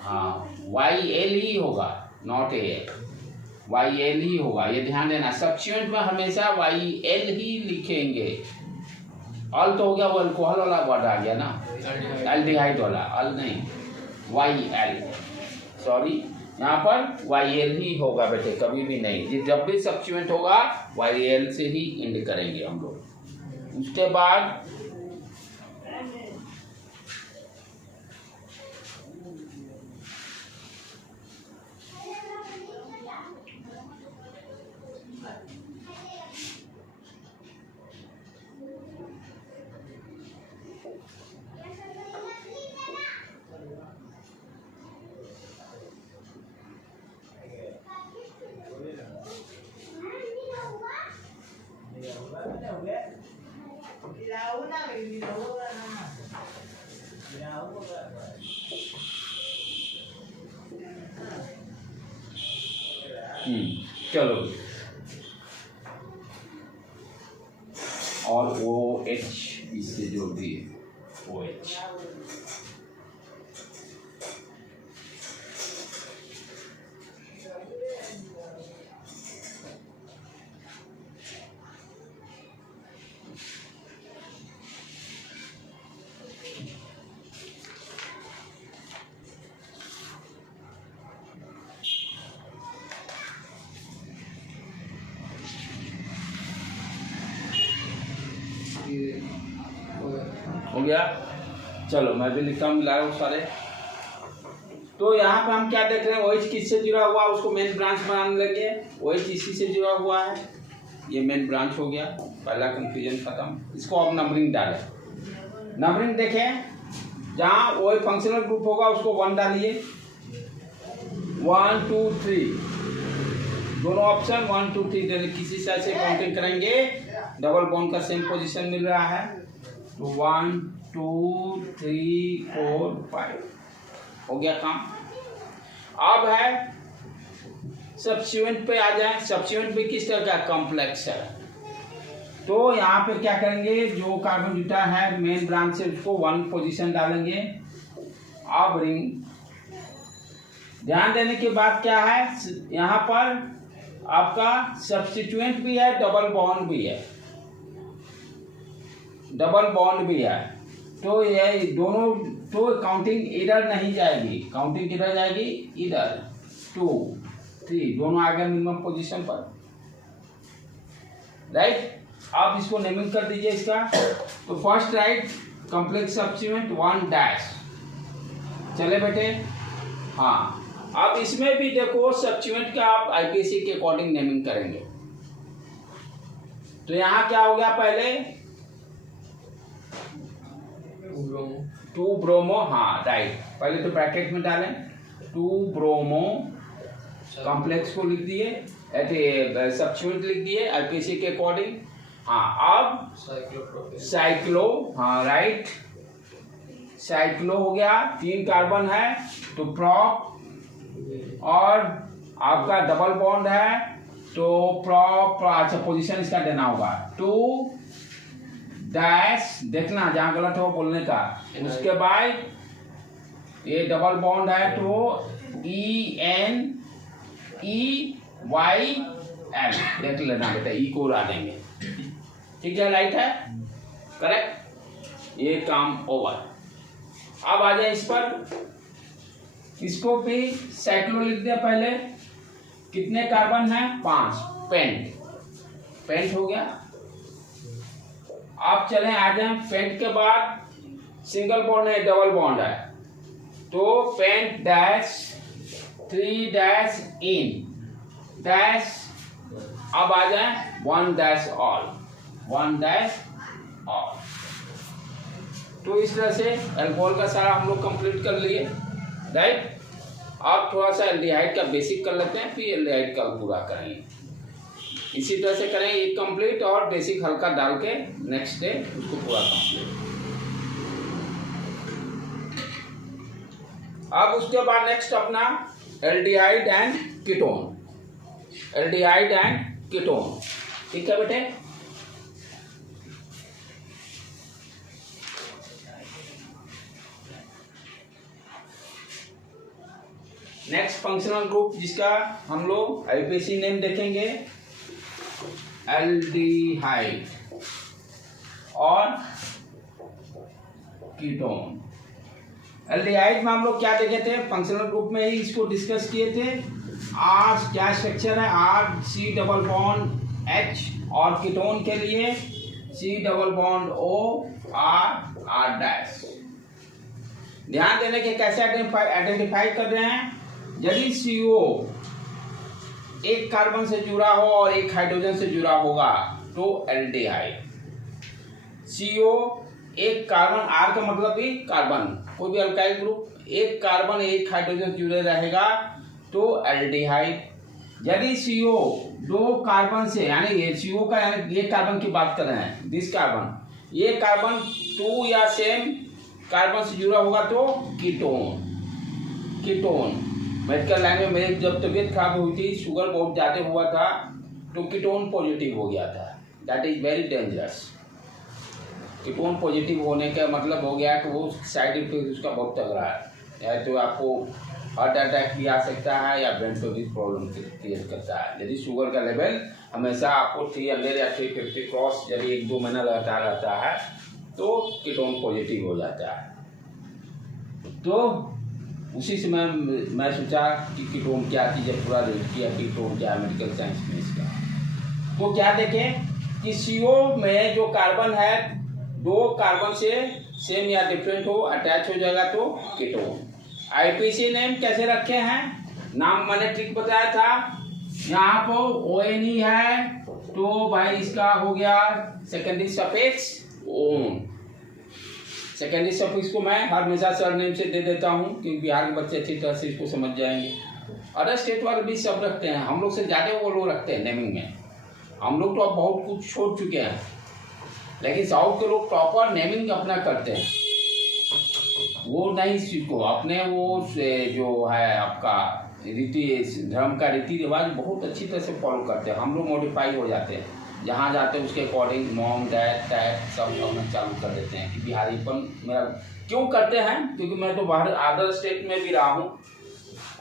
हाँ YL ही होगा, नॉट AL, YL ही होगा, ये ध्यान देना। सब्स्टिट्यूएंट में हमेशा YL ही लिखेंगे। अल तो हो गया, वो अल्कोहल वाला वर्ड आ गया ना, एल्डिहाइड वाला, अल नहीं, YL। सॉरी, यहाँ पर YL ही होगा बेटे, कभी भी नहीं। जब भी सब्स्टिट्यूएंट होगा YL से ही इंड करेंगे हम लोग। उसके बाद चलो, और OH इससे जोड़ दिए, OH। हो गया। चलो मैं भी लिखता हूँ, मिला रहा हूँ सारे। तो यहाँ पे हम क्या देख रहे हैं? OH किससे जुड़ा हुआ है उसको मेन ब्रांच बनाने लगे। OH इसी से जुड़ा हुआ है, ये मेन ब्रांच हो गया, पहला कंफ्यूजन खत्म। इसको अब नंबरिंग डालें। नंबरिंग देखें, जहाँ OH फंक्शनल ग्रुप होगा उसको 1 डालिए, 1 2 3 दोनों ऑप्शन 1 2 3 किसी साइड से काउंटिंग करेंगे, डबल बॉन्ड का सेम पोजीशन मिल रहा है, तो 1 2 3 4 5 हो गया काम। अब है सब्स्टिट्यूएंट पे आ जाए। सब्स्टिट्यूएंट भी किस तरह का कॉम्प्लेक्स है, तो यहाँ पे क्या करेंगे, जो कार्बन ड्यूटान है मेन ब्रांच से उसको 1 पोजीशन डालेंगे। अब रिंग ध्यान देने के बाद क्या है, यहाँ पर आपका सब्स्टिट्यूएंट भी है, डबल बॉन्ड भी है, डबल बॉन्ड भी है। तो ये दोनों, तो काउंटिंग इधर नहीं जाएगी, काउंटिंग किधर जाएगी, इधर 2 3 दोनों आ गए मिनिमम पोजीशन पर, राइट। आप इसको नेमिंग कर दीजिए इसका। तो first right complex substituent 1 dash, चले बेटे। हाँ, अब इसमें भी देखो सब्स्टिट्यूएंट का आप आईपीसी के अकॉर्डिंग नेमिंग करेंगे। तो यहाँ क्या हो गया, पहले 2 ब्रोमो, हाँ राइट, पहले तो ब्रैकेट में डालें 2 ब्रोमो, कॉम्प्लेक्स को लिख दिए, सब्स्टिट्यूएंट लिख दिए आईपीसी के अकॉर्डिंग। हाँ, अब साइक्लो, हाँ राइट, साइक्लो हो गया, 3 कार्बन है तो प्रॉप, और आपका डबल बॉन्ड है तो प्रॉप, अच्छा पोजीशन इसका देना होगा 2 डैश, देखना जहां गलत हो बोलने का। उसके बाद ये डबल बॉन्ड है तो ENEYL, देख लेना बेटा, ई को उड़ा देंगे, ठीक है, राइट है, करेक्ट। ये काम ओवर। अब आ जाए इस पर, इसको भी साइक्लो लिख दिया पहले, कितने कार्बन है, 5, पेंट, पेंट हो गया। आप चलें आ जाए, पेंट के बाद सिंगल बॉन्ड है, डबल बॉन्ड है, तो pent dash 3 dash ene dash, अब आ जाए 1 डैश ऑल, 1 डैश ऑल। तो इस तरह से अल्कोहल का सारा हम लोग कंप्लीट कर लिए, राइट। आप थोड़ा सा एल्डिहाइड का बेसिक कर लेते हैं, फिर एल्डिहाइड का पूरा करेंगे। इसी तरह से करेंगे, एक कंप्लीट और बेसिक हल्का डाल के नेक्स्ट डे उसको पूरा कंप्लीट। अब उसके बाद नेक्स्ट अपना aldehyde and ketone, aldehyde and ketone, ठीक है बेटे। नेक्स्ट फंक्शनल ग्रुप जिसका हम लोग आईपीसी नेम देखेंगे, एल्डिहाइड और कीटोन। एल्डिहाइड में हम लोग क्या देखे थे, फंक्शनल ग्रुप में ही इसको डिस्कस किए थे। आर क्या स्ट्रक्चर है, R C double bond H, और कीटोन के लिए C double bond O R R dash. ध्यान देने के कैसे आइडेंटिफाई कर रहे हैं, यदि CO एक कार्बन से जुड़ा हो और एक हाइड्रोजन से जुड़ा होगा तो एल्डिहाइड। CO एक कार्बन, R का मतलब भी कार्बन, कोई भी अल्काइल ग्रुप एक कार्बन एक हाइड्रोजन जुड़े रहेगा तो एल्डिहाइड। यदि CO 2 कार्बन से, यानी ये CO का, यानी ये कार्बन की बात कर रहे हैं, दिस कार्बन, ये कार्बन 2 या सेम कार्बन से जुड़ा होगा तो कीटोन। कीटोन मेडिकल लाइन में मेरी जब तबीयत खराब हुई थी, शुगर बहुत ज़्यादा हुआ था, तो कीटोन पॉजिटिव हो गया था, that is very dangerous. Ketone positive होने का मतलब हो गया कि वो साइड इफेक्ट उसका बहुत तगड़ा है, तो आपको हार्ट अटैक भी आ सकता है या ब्रेन पे भी प्रॉब्लम क्रिएट करता है। यदि शुगर का लेवल हमेशा आपको 300 या 350 क्रॉस यदि 1-2 महीना लगातार रहता है तो कीटोन पॉजिटिव हो जाता है। तो उसी समय मैं सोचा कि कीटोन क्या चीज़ है, पूरा रीड किया कीटोन क्या है मेडिकल साइंस में इसका। तो क्या देखें कि CO में जो कार्बन है 2 कार्बन से सेम या डिफरेंट हो, अटैच हो जाएगा तो कीटोन। आईपीसी नेम कैसे रखे हैं, नाम मैंने ठीक बताया था, यहाँ पर ONE है तो भाई इसका हो गया secondary suffix own. Secondary suffix को मैं हर हमेशा सर नेम से दे देता हूँ क्योंकि बिहार के बच्चे अच्छी तरह से इसको समझ जाएंगे। अदर स्टेट वाले भी सब रखते हैं, हम लोग से ज़्यादा वो लोग रखते हैं नेमिंग में। हम लोग तो अब बहुत कुछ छोड़ चुके हैं, लेकिन साउथ के लोग प्रॉपर नेमिंग अपना करते हैं। वो नहीं सीखो अपने, वो जो है आपका धर्म का रीति रिवाज बहुत अच्छी तरह से फॉलो करते हैं। हम लोग मॉडिफाई हो जाते हैं, जहाँ जाते हैं उसके अकॉर्डिंग मॉम डैड टैट सब अपना चालू कर देते हैं कि बिहारीपन मेरा क्यों करते हैं, क्योंकि मैं तो बाहर अदर स्टेट में भी रहा हूँ।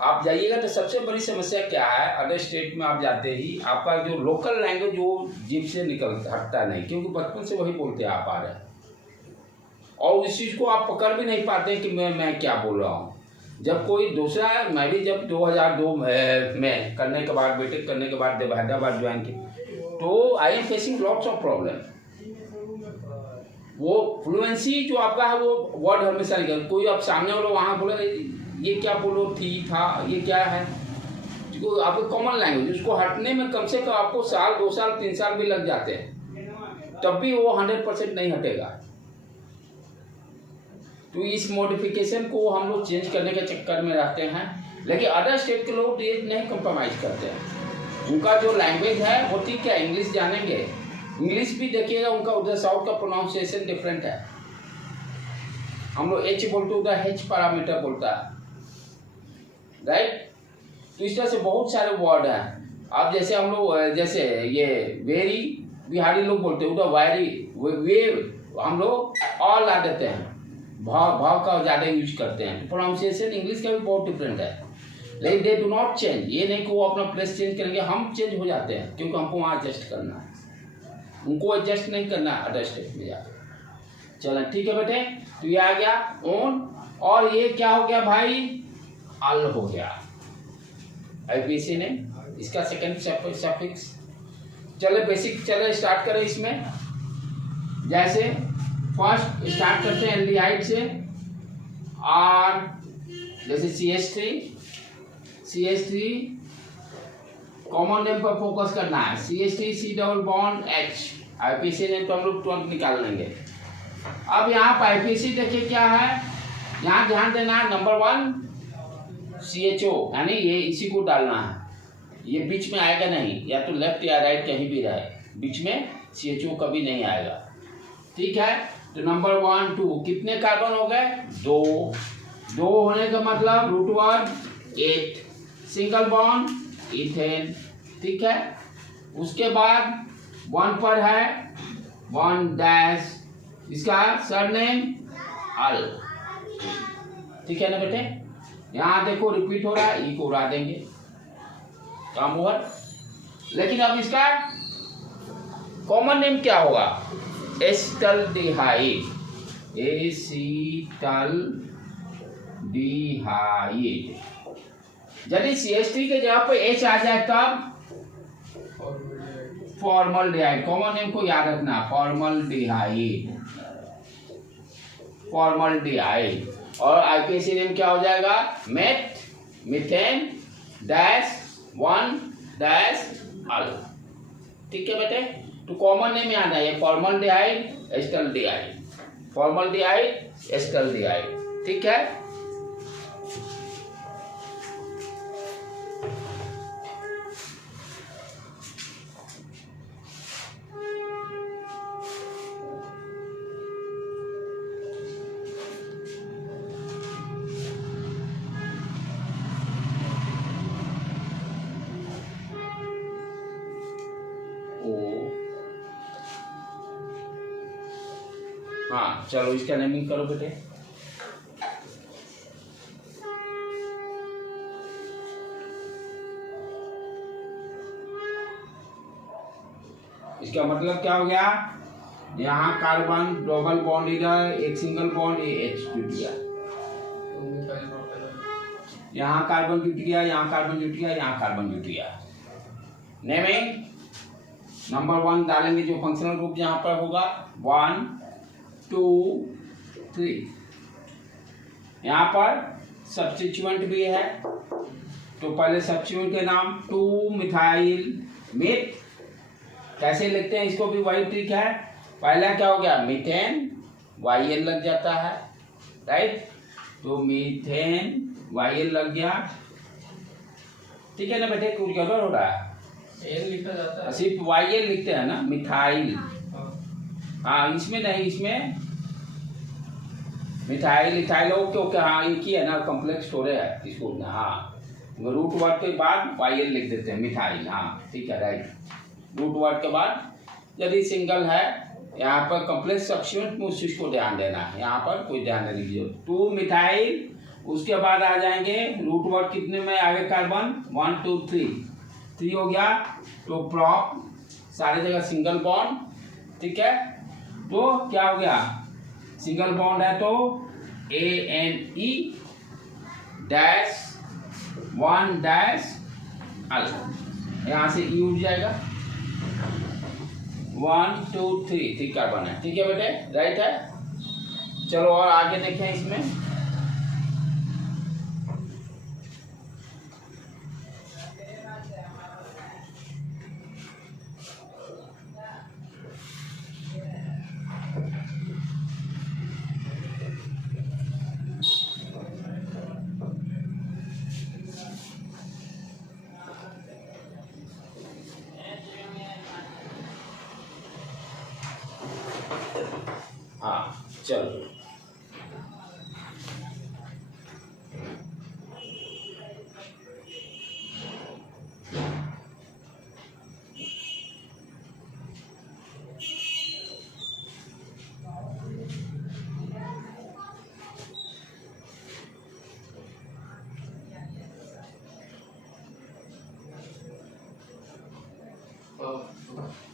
आप जाइएगा तो सबसे बड़ी समस्या क्या है, अदर स्टेट में आप जाते ही आपका जो लोकल लैंग्वेज वो जीभ से हटता नहीं, क्योंकि बचपन से वही बोलते आप आ रहे हैं और उस चीज़ को आप पकड़ भी नहीं पाते कि मैं क्या बोल रहा हूँ। जब कोई दूसरा, मैं भी जब 2002 में करने के बाद बीटेक करने के बाद जब हैदराबाद ज्वाइन की तो I am facing lots of problem. वो फ्लुएंसी जो आपका है वो वर्ड हमेशा निकल, कोई आप सामने वालों वहाँ बोले ये क्या बोलो थी था ये क्या है, जो आपको कॉमन लैंग्वेज उसको हटने में कम से कम आपको साल 2 साल 3 साल भी लग जाते हैं, तब भी वो 100% नहीं हटेगा। तो इस मॉडिफिकेशन को हम लोग चेंज करने के चक्कर में रहते हैं, लेकिन अदर स्टेट के लोग ये नहीं कंप्रोमाइज करते हैं। उनका जो लैंग्वेज है वो ठीक है, इंग्लिश जानेंगे, इंग्लिश भी देखिएगा उनका उधर साउथ का प्रोनाउंसिएशन डिफरेंट है। हम लोग एच बोलते उधर एच पैरामीटर बोलता है, राइट। तो इस तरह से बहुत सारे वर्ड हैं। अब जैसे हम लोग जैसे ये वेरी बिहारी लोग बोलते हैं उधर वायरी वे हम लोग ऑल ला देते हैं, भाव का ज़्यादा यूज करते हैं। तो प्रोनाउंसिएशन इंग्लिश का भी बहुत डिफरेंट है, लेकिन दे डू नॉट चेंज। ये नहीं कि वो अपना प्लेस चेंज करेंगे, हम चेंज हो जाते हैं क्योंकि हमको वहाँ एडजस्ट करना है, उनको एडजस्ट नहीं करना है अदर स्टेट में जाकर। चलो ठीक है बेटे, तो ये आ गया ओन, और ये क्या हो गया भाई, अल हो गया आईपीसी ने, इसका सेकंड सफिक्स। चलो बेसिक, चलो स्टार्ट करें इसमें। जैसे फर्स्ट स्टार्ट करते हैं एल्डिहाइड से, आर जैसे CH3 कॉमन नेम पर फोकस करना है, CH3 C double bond H, IPC name तो हम लोग तुरंत निकाल लेंगे। अब यहाँ पर आईपीसी देखिए क्या है, यहाँ ध्यान देना है नंबर 1 CHO, यानी ये इसी को डालना है, ये बीच में आएगा नहीं, या तो लेफ्ट या राइट कहीं भी रहे, बीच में CHO कभी नहीं आएगा, ठीक है। तो नंबर 1 2 कितने कार्बन हो गए, 2 होने का मतलब √1 8, सिंगल बॉन्ड इथेन, ठीक है। उसके बाद 1 पर है 1 डैश, इसका सरनेम अल, ठीक है ना बेटे। यहाँ देखो रिपीट हो रहा है, ई को उड़ा देंगे, काम ओवर। लेकिन अब इसका कॉमन नेम क्या होगा, एसिटाल्डिहाइड, यदि CH3 के जगह पे H आ जाए तब फॉर्मल्डिहाइड, कॉमन नेम को याद रखना, फॉर्मल्डिहाइड। और आईपीसी नेम क्या हो जाएगा, मीथेन डैश 1 डैश अल, ठीक है बेटे। तो कॉमन नेम याद है, फॉर्मल्डिहाइड एसिटाल्डिहाइड, फॉर्मल्डिहाइड एसिटाल्डिहाइड, ठीक है। हाँ चलो इसका नेमिंग करो बेटे। इसका मतलब क्या हो गया, यहाँ कार्बन डबल बॉन्ड इधर, एक सिंगल बॉन्ड, ये H जुट गया, यहाँ कार्बन जुट गया, यहाँ कार्बन जुट गया, यहाँ कार्बन जुट गया। नेमिंग नंबर 1 डालेंगे, जो फंक्शनल ग्रुप यहाँ पर होगा 1 2 3। यहाँ पर सब्स्टिट्यूएंट भी है, तो पहले सब्स्टिट्यूएंट के नाम 2 मिथाइल मिथ, कैसे लिखते हैं इसको भी वही ट्रिक है। पहला क्या हो गया, मीथेन, YL लग जाता है, राइट। तो मीथेन YL लग गया, ठीक है ना बेटे, कुछ गड़बड़ हो रहा है, एन लिखा जाता है, सिर्फ YL लिखते हैं ना, मिथाइल। हाँ इसमें नहीं, इसमें मिथाइल इथाइल ओके ओके, हाँ एक ही है ना, कॉम्प्लेक्स हो रहा है इसको ना, हाँ रूट वर्ड के बाद YL लिख देते हैं, मिथाइल। हाँ ठीक है, राइट। रूट वर्ड के बाद यदि सिंगल है, यहाँ पर कॉम्प्लेक्स सब्स्टिट्यूएंट में उस चीज को ध्यान देना है, यहाँ पर कोई ध्यान देने की जरूरत। 2 मिथाइल, उसके बाद आ जाएंगे रूट वर्ड कितने में आगे कार्बन 1 2 3 हो गया। तो प्रॉप सारी जगह सिंगल बॉन्ड, ठीक है। तो क्या हो गया, सिंगल बॉन्ड है तो ANE डैश 1 डैश अल, यहाँ से E उठ जाएगा। 1 2 3 ठीक कार्बन है, ठीक है बेटे, राइट है। चलो और आगे देखें इसमें। हाँ चलो,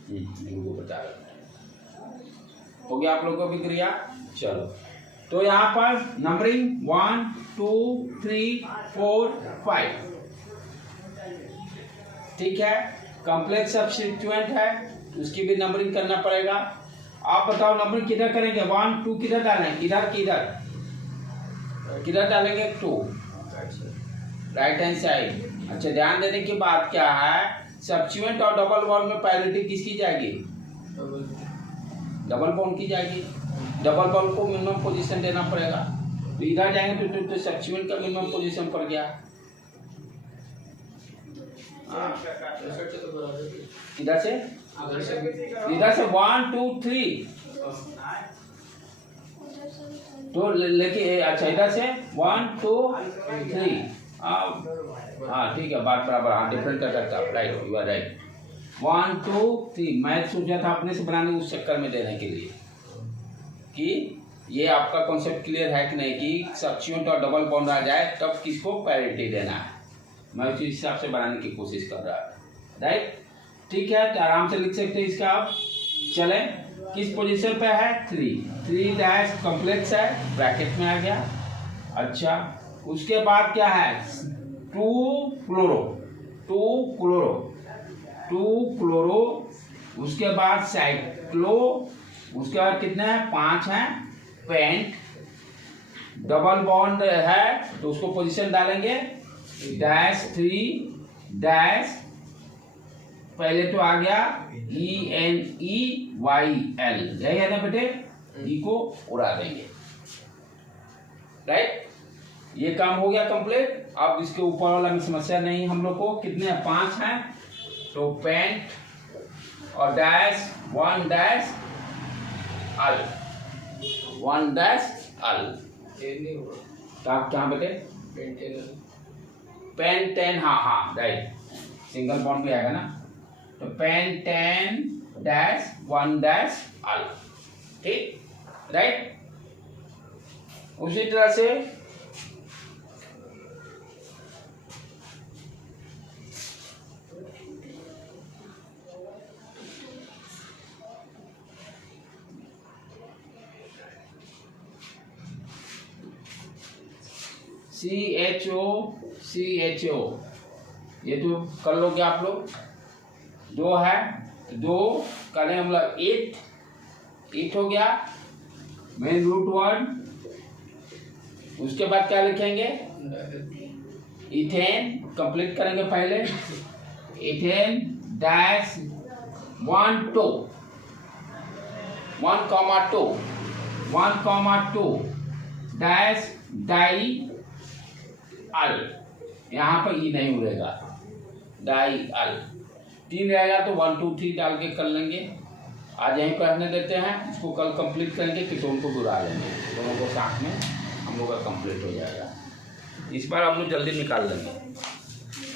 इनको बता रहे हो गया आप लोगों को भी क्रिया। चलो तो यहाँ पर नंबरिंग 1 2 3 4 5, ठीक है। कॉम्प्लेक्स सब्स्टिट्यूएंट है, उसकी भी नंबरिंग करना पड़ेगा। आप बताओ नंबरिंग किधर करेंगे, 1 2 किधर डालेंगे, किधर किधर डालेंगे, 2 राइट हैंड साइड। अच्छा ध्यान देने की बात क्या है, सब्स्टिट्यूएंट और डबल बॉन्ड में प्रायोरिटी किसकी जाएगी, डबल बॉन्ड की जाएगी। डबल बॉन्ड को मिनिमम पोजीशन देना पड़ेगा, तो इधर जाएंगे तो सब्स्टिट्यूएंट का मिनिमम पोजीशन पड़ गया। इधर से 1 2 3 तो लेकिन अच्छा इधर से 1 2 3 हाँ ठीक है, बात बराबर। हाँ डिफरेंट कर सकता है, राइट, यू आर राइट। 1 2 3 मैं सोचा था अपने से बनाने उस चक्कर में देने के लिए कि ये आपका कॉन्सेप्ट क्लियर है कि नहीं, कि सब्स्टिट्यूएंट और डबल बॉन्ड आ जाए तब किसको प्रायोरिटी देना है, मैं उसी हिसाब से बनाने की कोशिश कर रहा था, राइट। ठीक है, तो आराम से लिख सकते हैं इसका। आप चले किस पोजीशन पे है, 3 डैश कॉम्प्लेक्स है, ब्रैकेट में आ गया। अच्छा उसके बाद क्या है, 2 क्लोरो, उसके बाद साइक्लो, उसके बाद कितने हैं, 5 हैं। पेंट, डबल बॉन्ड है तो उसको पोजीशन डालेंगे डैश 3 डैश, पहले तो आ गया ENEYL, यही है ना बेटे, ई को उड़ा देंगे, राइट। ये काम हो गया कंप्लीट। अब इसके ऊपर वाला में समस्या नहीं हम लोग को, कितने हैं, 5 हैं। तो पेंट और डैश 1 डैश अल, 1 डैश अल, क्या बेटे, पेंटेन, हाँ राइट, सिंगल बॉन्ड भी आएगा ना। तो पेंटेन डैश 1 डैश अल, ठीक, राइट। उसी तरह से CHO, ये तो कर लोगे आप लोग। 2 है, 2 करें हम लोग 8 हो गया मेन रूट वर्ड। उसके बाद क्या लिखेंगे, इथेन, कंप्लीट करेंगे पहले। इथेन डैश 1 2 डैश डाई अल, यहाँ पर ई नहीं उड़ेगा, डाई अल। 3 रहेगा तो 1 2 3 डाल के कर लेंगे। आज यहीं पर रहने देते हैं, इसको कल कंप्लीट करेंगे, कितों को बुरा लेंगे, दोनों को साथ में हम लोग का कंप्लीट हो जाएगा। इस बार हम लोग जल्दी निकाल लेंगे।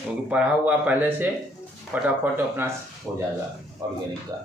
क्योंकि पढ़ा हुआ पहले से फटाफट अपना हो जाएगा ऑर्गेनिक का।